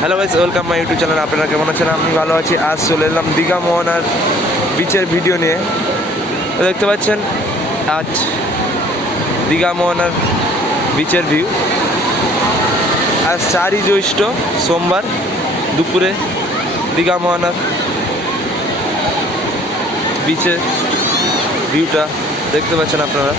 Hello guys welcome my YouTube channel আপনারা কেমন আছেন? আমি ভালো আছি। আজ চলে এলাম দীঘা মোহনার বিচের ভিডিও নিয়ে। দেখতে পাচ্ছেন, আজ দীঘা মোহনার বিচের ভিউ আজ চারই জ্যৈষ্ঠ সোমবার দুপুরে দীঘা মোহনার বিচের ভিউটা দেখতে পাচ্ছেন আপনারা?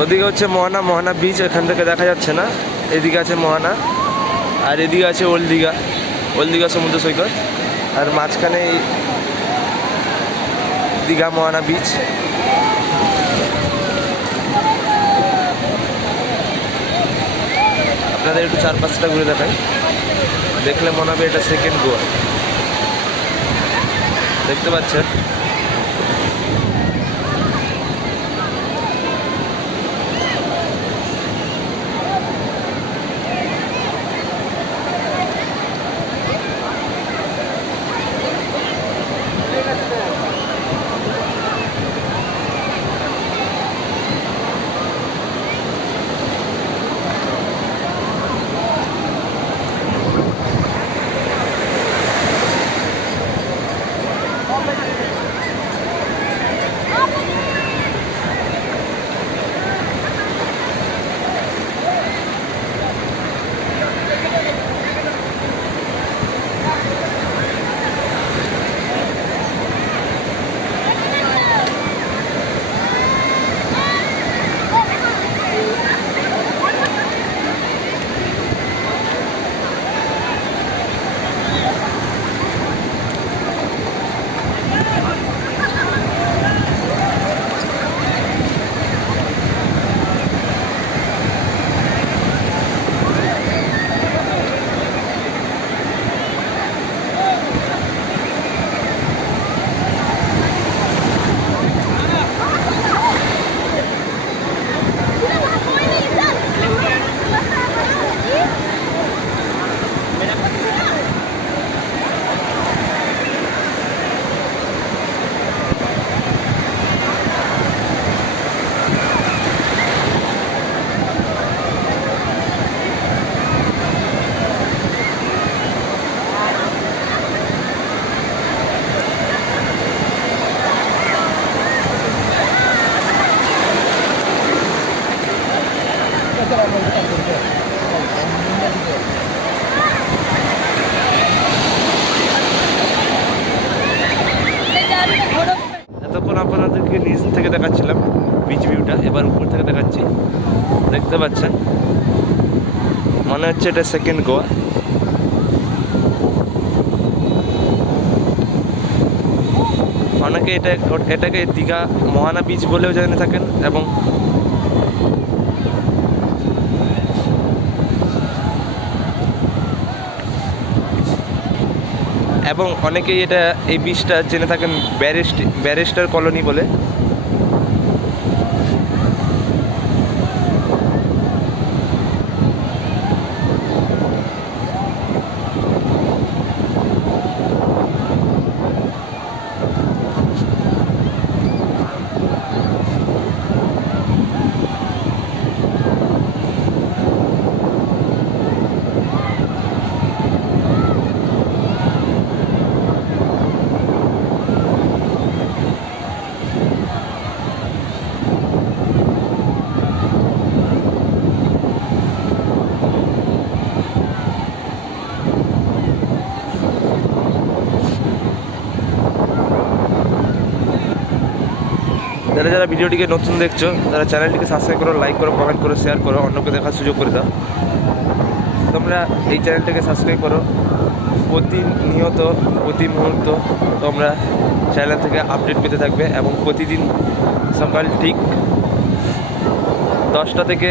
ওদিকে হচ্ছে মোহনা মোহনা বিচ এখান থেকে দেখা যাচ্ছে না। এদিকে আছে মোহনা, আর এদিকে আছে ওল্ড দীঘা। ওল্ড দীঘা সমুদ্র সৈকত। আর মাঝখানে দীঘা মোহনা বিচ আপনাদের একটু চারপাশটা ঘুরে দেখাই। দেখলে মনে হবে এটা সেকেন্ড গোয়া। দেখতে পাচ্ছেন? আপনাদেরকে নিচ থেকে দেখাচ্ছিলাম বিচ ভিউটা এবার উপর থেকে দেখাচ্ছি। দেখতে পাচ্ছেন? মনে হচ্ছে এটা সেকেন্ড গোয়া। অনেকে এটা এটাকে দীঘা মহানা বিচ বলেও জানে থাকেন এবং এবং অনেকেই এটা এই বিষটা জেনে থাকেন ব্যারিস্ট ব্যারিস্টার কলোনি বলে। যারা যারা ভিডিওটিকে নতুন দেখছ, তারা চ্যানেলটিকে সাবস্ক্রাইব করো লাইক করো কমেন্ট করো শেয়ার করো, অন্যকে দেখার সুযোগ করে দাও। তোমরা এই চ্যানেলটাকে সাবস্ক্রাইব করো। প্রতিনিয়ত প্রতি মুহূর্ত তোমরা চ্যানেল থেকে আপডেট পেতে থাকবে এবং প্রতিদিন সকাল ঠিক দশটা থেকে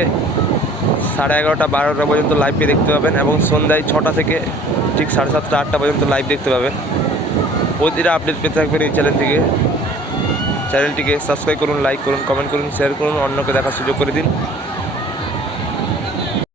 সাড়ে এগারোটা, বারোটা পর্যন্ত লাইভে দেখতে পাবেন এবং সন্ধ্যায় ছটা থেকে ঠিক সাড়ে সাতটা, আটটা পর্যন্ত লাইভ দেখতে পাবেন। প্রতিটা আপডেট পেতে থাকবেন এই চ্যানেল থেকে। চ্যানেলটিকে সাবস্ক্রাইব করুন লাইক করুন কমেন্ট করুন শেয়ার করুন অন্যকে দেখার সুযোগ করে দিন।